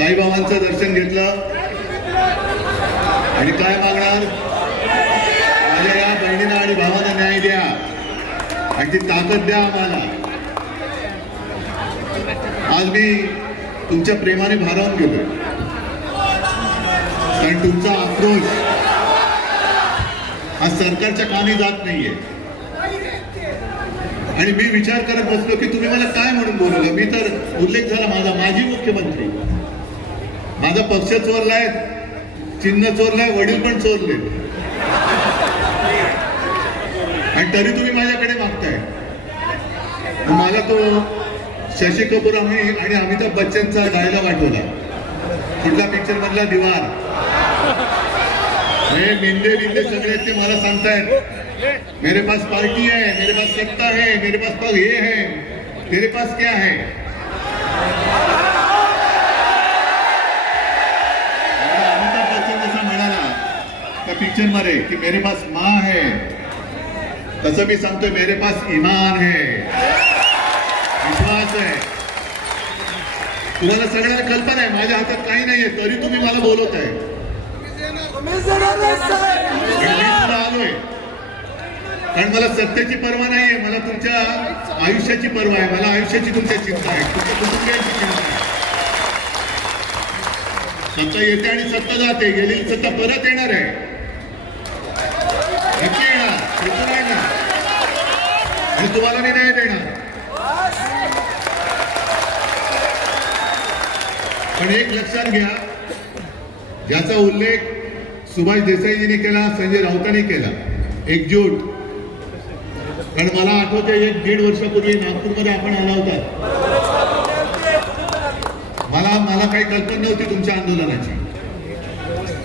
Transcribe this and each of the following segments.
साईबाबांचं दर्शन घेतलं. आणि काय मागणार? माझ्या या बहिणीला आणि भावाला न्याय द्या. आणि ती ताकद द्या आम्हाला. आज मी तुमच्या प्रेमाने भारावून गेलो कारण तुमचा आक्रोश हा सरकारच्या कामी जात नाहीये. आणि मी विचार करत बसलो की तुम्ही मला काय म्हणून बोलवलं? मी तर उल्लेख झाला माझा माजी मुख्यमंत्री. माझा पक्ष चोरलाय चिन्ह चोरलाय वडील पण चोरले. आणि तरी तुम्ही माझ्याकडे मागताय. मला तो शशी कपूर आम्ही आणि अमिताभ बच्चनचा डायलॉग आठवला. कुठला पिक्चर मधला दिवार. हे मिंदे बिंदे सगळे ते मला सांगतायत. मेरे पास पार्टी है मेरे पास सत्ता है मेरे पास पग ये है तेरे पास क्या है? पिक्चरमध्ये की मेरे पास माँ है. तसं मी सांगतोय मेरे पास इमान है. विश्वास आहे तुम्हाला सगळ्यांना कल्पना आहे माझ्या हातात काही नाहीये तरी तुम्ही मला बोलवत आहे आलोय. कारण मला सत्याची पर्वा नाहीये मला तुमच्या आयुष्याची पर्वा आहे मला आयुष्याची तुमच्या चिंता आहे. तुमच्या कुटुंबियांची चिंता आहे. सत्ता येते आणि सत्ता जाते गेलेली सत्ता परत येणार आहे नक्की येणार येतो नाही ना आणि तुम्हाला मी नाही देणार. पण एक लक्षात घ्या ज्याचा उल्लेख सुभाष देसाईजीने केला संजय राऊतांनी केला. एकजूट. कारण मला आठवते एक दीड वर्षापूर्वी नागपूरमध्ये आपण आला होता. मला मला काही कल्पना नव्हती तुमच्या आंदोलनाची.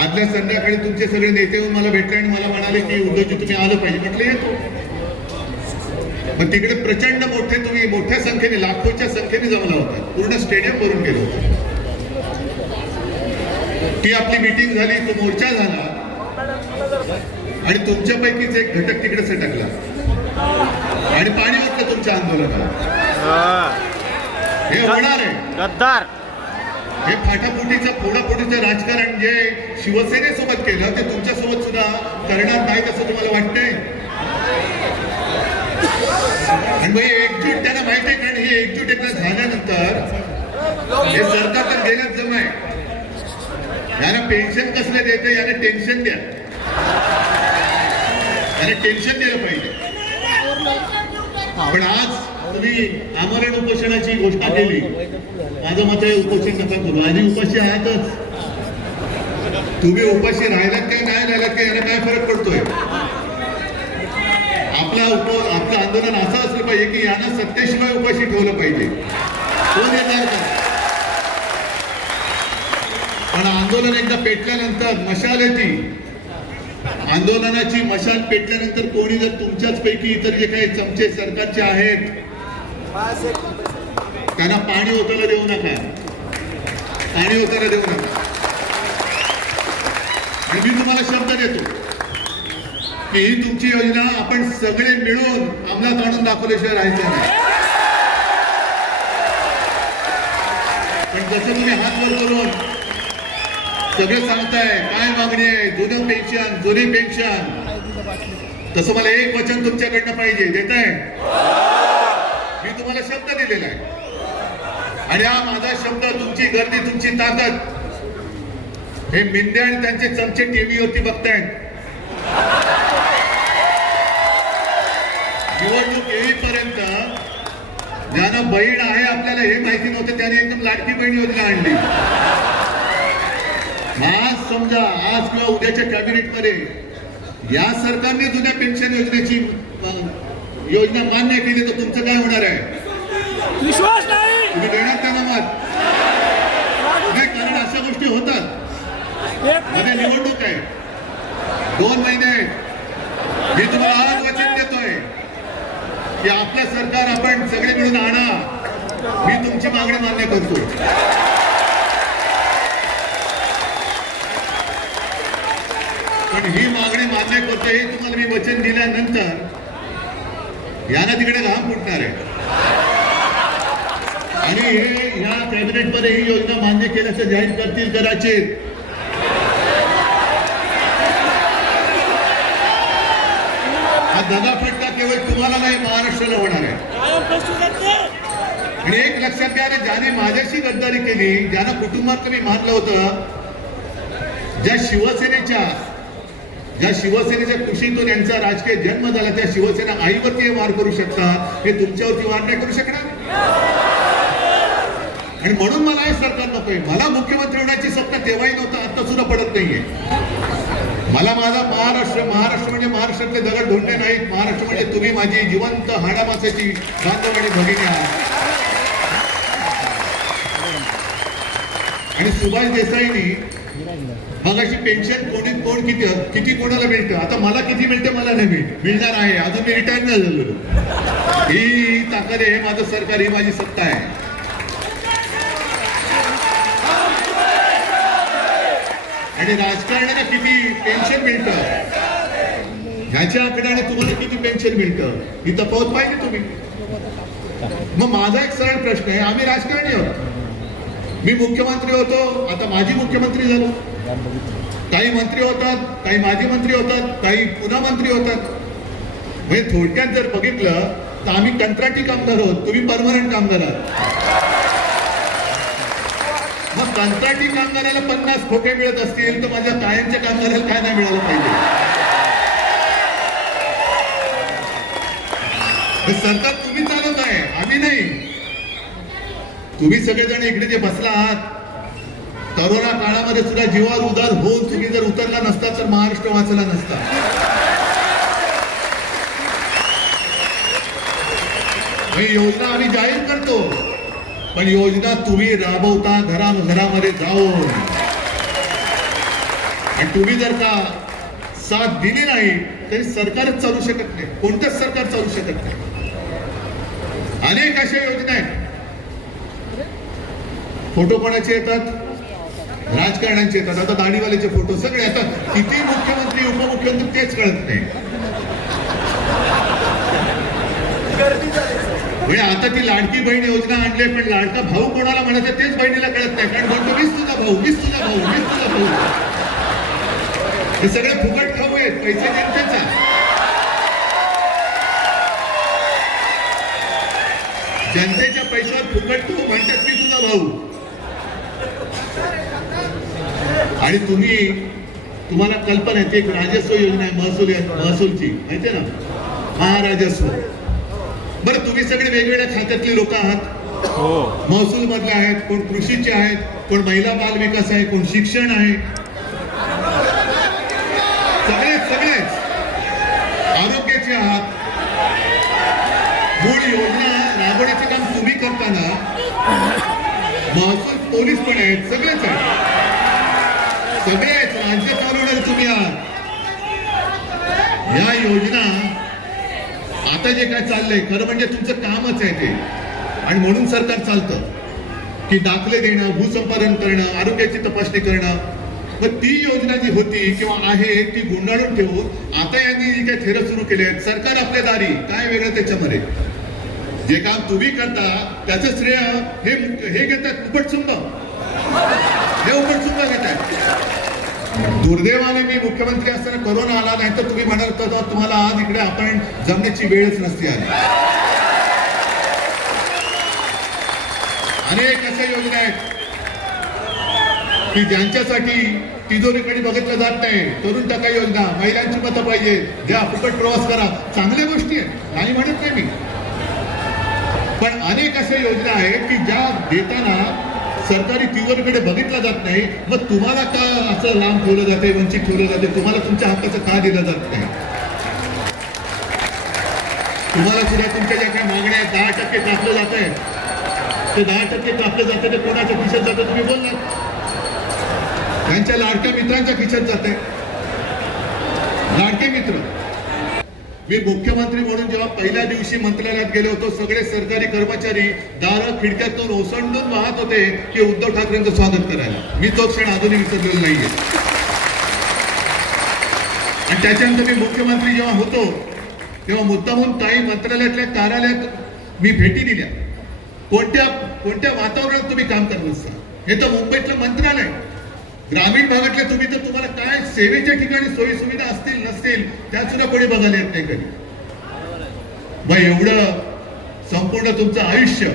आदल्या संध्याकाळी तुमचे सगळे नेते येऊन मला भेटले आणि मला म्हणाले की उद्धवजी तुम्ही आलं पाहिजे. म्हटलं येतो. मग तिकडे प्रचंड मोठे तुम्ही मोठ्या संख्येने लाखोच्या संख्येने जमला होता. पूर्ण स्टेडियम भरून गेलो होतं. ती आपली मीटिंग झाली तो मोर्चा झाला. आणि तुमच्यापैकीच एक घटक तिकडे सटकला. आणि पाणी वाटलं तुमच्या आंदोलनाला हे होणार आहे. गद्दार. हे फाटाफुटीचं फोडाफुटीचं राजकारण जे शिवसेनेसोबत केलं ते तुमच्यासोबत सुद्धा करणार नाहीत असं तुम्हाला वाटतंय? आणि मग एकजूट त्यांना माहिती आहे कारण ही एकजूट एकदा झाल्यानंतर हे सरकार तर देण्यात जमा आहे. याला पेन्शन कसलं द्यायचं? याने टेन्शन द्या. याने टेन्शन द्यायला पाहिजे. पण आज तुम्ही आमरण उपोषणाची घोषणा केली. माझं मत आहे उपोषण नका करू. आधी उपाशी आहातच. तुम्ही उपाशी राहिलात काय नाही राहिलात काय याला काय फरक पडतोय? आपला उप आंदोलन असं असलं पाहिजे की यांना सत्तेशिवाय उपाशी ठेवलं पाहिजे. कोण येणार का? पण आंदोलन एकदा पेटल्यानंतर मशाल येते आंदोलनाची मशाल पेटल्यानंतर कोणी जर तुमच्याच पैकी इतर जे काही चमचे सरकारचे आहेत त्यांना पाणी ओतायला देऊ नका. पाणी ओतायला देऊ नका. मी तुम्हाला शब्द देतो. की ही तुमची योजना आपण सगळे मिळून अंमलात आणून दाखवल्याशिवाय राहायचं नाही. पण जसं तुम्ही हात वर करून सगळे सांगताय काय मागणी आहे? जुनं पेन्शन जुनी पेन्शन तसं मला एक वचन तुमच्याकडनं पाहिजे. देत आहे मी तुम्हाला शब्द दिलेला आहे. आणि हा माझा शब्द तुमची गर्दी तुमची ताकद हे मिंदे आणि त्यांचे चमचे टीव्हीवरती बघतायत. निवडणूक येईपर्यंत ज्यांना बहीण आहे आपल्याला हे माहिती नव्हतं त्याने एकदम लाडकी बहीण योजना आणली. आज समजा आज किंवा उद्याच्या कॅबिनेटमध्ये या सरकारने जुन्या पेन्शन योजनेची योजना मान्य केली तर तुमचं काय होणार आहे? विश्वास नाही! तुम्ही देणार त्यांना मत नाही कारण अशा गोष्टी होतात. मध्ये निवडणूक आहे. दोन महिने मी तुम्हाला आज की आपलं सरकार आपण सगळे मिळून आणा. मी तुमची मागणी मान्य करतो. पण ही मागणी मान्य करतो हे तुम्हाला मी वचन दिल्यानंतर याला तिकडे लांब फुटणार आहे. आणि हे ह्या कॅबिनेटमध्ये ही योजना मान्य केल्याचं जाहीर करतील कदाचित. हा दगाफटका तुम्हाला नाही महाराष्ट्राला होणार आहे. आणि एक लक्षात घ्या ज्याने माझ्याशी गद्दारी केली ज्यांना कुटुंबात मी मानलं होतं ज्या शिवसेनेच्या ज्या शिवसेनेच्या कुशीतून यांचा राजकीय जन्म झाला त्या शिवसेना आईवरती हे वार करू शकतात हे तुमच्यावरती वार नाही करू शकणार? आणि म्हणून मला हे सरकार नकोय. मला मुख्यमंत्री होण्याची सत्ता तेव्हाही नव्हतं आता सुद्धा पडत नाहीये. मला माझा महाराष्ट्र महाराष्ट्र म्हणजे महाराष्ट्रातले दगड ढोंडे नाहीत. महाराष्ट्र म्हणजे तुम्ही माझी जिवंत हाडामासाची बांधव आणि भगिनी आहात. आणि सुभाष देसाईंनी मगाशी पेन्शन कोणी कोण किती किती कोणाला मिळतं? आता मला किती मिळते मला नाही मिळत. मिळणार आहे. अजून मी रिटायर नाही झालेलो. ही ही ताकद आहे हे माझं सरकार ही माझी सत्ता आहे. आणि राजकारणाला किती पेन्शन मिळतं? ह्याच्या आकड्याने तुम्हाला किती पेन्शन मिळतं? ही तफावत पाहिजे तुम्ही? मग माझा एक सरळ प्रश्न आहे आम्ही राजकारणी आहोत. मी मुख्यमंत्री होतो आता माजी मुख्यमंत्री झालो. काही मंत्री होतात काही माजी मंत्री होतात काही पुन्हा मंत्री होतात. म्हणजे थोडक्यात जर बघितलं तर आम्ही कंत्राटी कामगार आहोत तुम्ही परमनंट कामगार आहात. कंत्राटी कामगाराला पन्नास खोके मिळत असतील तर माझ्या तायांच्या कामगाराला काय नाही मिळालं पाहिजे. सरकार तुम्ही चालत आहे आम्ही नाही. तुम्ही सगळेजण इकडे जे बसला आहात करोना काळामध्ये सुद्धा जीवावर उदार होऊन तुम्ही जर उतरला नसता तर महाराष्ट्र वाचला नसता. ही योजना आम्ही जाहीर करतो. पण योजना तुम्ही राबवता घरा घरामध्ये जाऊन. आणि तुम्ही जर का साथ दिली नाही तरी सरकारच चालू शकत नाही. कोणतंच सरकार चालू शकत नाही. अनेक अशा योजना आहेत. फोटो कोणाचे येतात? राजकारण्यांचे येतात. आता दाढीवाल्याचे फोटो सगळे आता किती मुख्यमंत्री उपमुख्यमंत्री तेच कळत नाही. म्हणजे आता ती लाडकी बहीण योजना आणली पण लाडका भाऊ कोणाला म्हणायचं तेच बहिणीला कळत नाही. कारण म्हणतो मीच तुझा भाऊ मीच तुझा भाऊ मीच तुझा भाऊ. हे सगळे फुकट खाऊ आहेत पैसे त्यांच्या जनतेच्या पैशावर फुकट खाऊ म्हणतात मी तुझा भाऊ. आणि तुम्ही तुम्हाला कल्पना आहे ती एक राजस्व योजना आहे महसूल महसूलची. माहिती ना? महाराजस्व. बरं तुम्ही सगळे वेगवेगळ्या खात्यातली लोक आहात. महसूल मधले आहेत कोण कृषीचे आहेत कोण महिला बाल विकास आहे कोण शिक्षण आहे. सगळेच सगळेच. आरोग्याचे आहात. मूळ योजना राबवण्याचे काम तुम्ही करताना महसूल पोलीस पण आहेत सगळेच आहेत. सगळेच राज्य चालवणारे तुम्ही आहात. या योजना आता जे काय चाललंय खरं म्हणजे तुमचं कामच आहे ते. आणि म्हणून सरकार चालतं. की दाखले देणं भूसंपादन करणं आरोग्याची तपासणी करणं. मग ती योजना जी होती किंवा आहे ती गुंडाळून ठेवून आता यांनी जी काही थेरं सुरू केले आहेत सरकार आपल्या दारी काय वेगळं त्याच्यामध्ये? जे काम तुम्ही करता त्याचं श्रेय हे हे घेतात उपटसुंब. हे उपटसुंब घेतात. दुर्दैवाने मी मुख्यमंत्री असताना कोरोना आला नाही तर तुम्ही म्हणाल तर तुम्हाला आज इकडे आपण जमण्याची वेळच नसती आली. अनेक अशा योजना आहेत की ज्यांच्यासाठी तिजोरीकडे बघितलं जात नाही. तरुण टाका योजना महिलांची मतं पाहिजे. द्या फुकट प्रवास करा. चांगल्या गोष्टी आहेत. नाही म्हणत नाही मी. पण अनेक अशा योजना आहेत की ज्या देताना सरकारी तिजोरीकडे बघितलं जात नाही मग तुम्हाला का असं लांब ठेवलं जाते वंचित ठेवलं जाते तुम्हाला तुमच्या हक्काचं का दिलं जात नाही? तुम्हाला सुद्धा तुमच्या ज्या काही मागण्या आहेत दहा टक्के कापलं जात आहे ते दहा टक्के कापलं जातं ते कोणाच्या खिशात जातं तुम्ही बोललात त्यांच्या लाडक्या मित्रांच्या खिशात जाते लाडके मित्र. मी मुख्यमंत्री म्हणून जेव्हा पहिल्या दिवशी मंत्रालयात गेलो होतो सगळे सरकारी कर्मचारी दार खिडक्यातून ओसंडून वाहत होते की उद्धव ठाकरेंचं स्वागत करायला. मी तो क्षण अजूनही विसरलेला नाहीये. आणि त्याच्यानंतर मी मुख्यमंत्री जेव्हा होतो तेव्हा मुद्दाहून ताई मंत्रालयातल्या कार्यालयात मी भेटी दिल्या. कोणत्या कोणत्या वातावरणात तुम्ही काम करत असता हे तर मुंबईतलं मंत्रालय. ग्रामीण भागातले तुम्ही तर तुम्हाला काय सेवेच्या ठिकाणी सोयी सुविधा असतील नसतील त्या सुद्धा कोणी बघायला येत नाही कधी? मग एवढं संपूर्ण तुमचं आयुष्य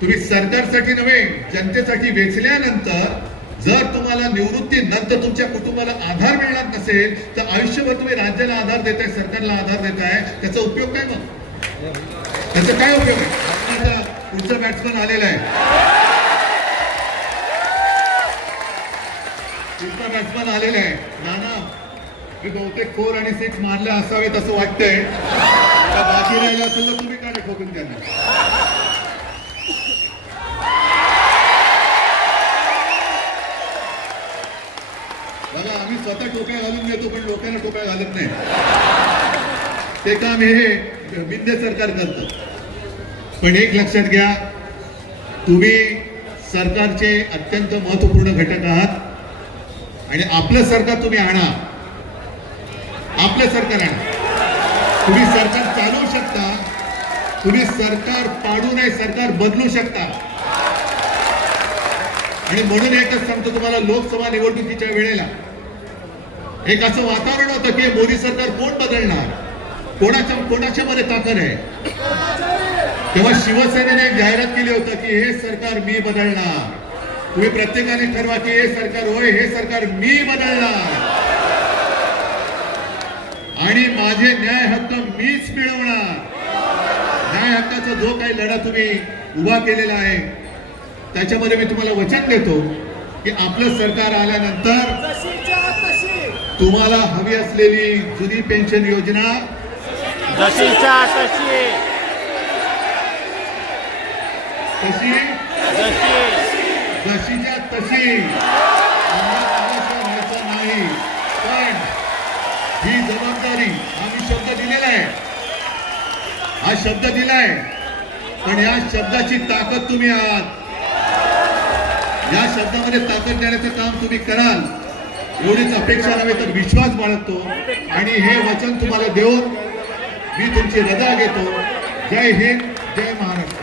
तुम्ही सरकारसाठी नव्हे जनतेसाठी वेचल्यानंतर जर तुम्हाला निवृत्ती नंतर तुमच्या कुटुंबाला आधार मिळणार नसेल तर आयुष्यभर तुम्ही राज्याला आधार देताय सरकारला आधार देताय त्याचा उपयोग काय मग? त्याचा काय उपयोग आहे? पुढचा बॅट्समन आलेला आहे. पुढचा बॅट्समॅन आलेला आहे. नाना मी बहुतेक फोर आणि सिक्स मारले असावेत असं वाटतंय. का बाकी राहिलं असेल तर तुम्ही काय ठोकून त्यांना बघा आम्ही स्वतः टोप्या घालून देतो पण लोकांना टोप्या घालत नाही. ते काम हे बिंदे सरकार करतं. पण एक लक्षात घ्या तुम्ही सरकारचे अत्यंत महत्त्वपूर्ण घटक आहात. आणि आपलं सरकार तुम्ही आणा. आपलं सरकार आणा. तुम्ही सरकार चालवू शकता. तुम्ही सरकार पाडू नये सरकार बदलू शकता. आणि म्हणून एकच सांगतो तुम्हाला लोकसभा निवडणुकीच्या वेळेला एक असं वातावरण होतं की मोदी सरकार कोण बदलणार? कोणाच्या कोणाच्या मध्ये ताकद आहे? तेव्हा शिवसेनेने जाहिरात केली होतं की हे सरकार मी बदलणार. तुम्ही प्रत्येकाने ठरवा की हे सरकार होय हे सरकार मी बदलणार आणि माझे न्याय हक्क मीच मिळवणार. न्याय हक्काचा जो काही लढा तुम्ही उभा केलेला आहे त्याच्यामध्ये मी तुम्हाला वचन देतो की आपलं सरकार आल्यानंतर तुम्हाला हवी असलेली जुनी पेन्शन योजना तशी जशीच्या राहायचं नाही पण ही जबाबदारी हा शब्द दिलेला आहे हा शब्द दिलाय पण या शब्दाची ताकद तुम्ही आहात या शब्दामध्ये ताकद देण्याचं काम तुम्ही कराल एवढीच अपेक्षा नव्हे तर विश्वास बाळगतो आणि हे वचन तुम्हाला देऊन मी तुमची रजा घेतो जय हिंद जय महाराष्ट्र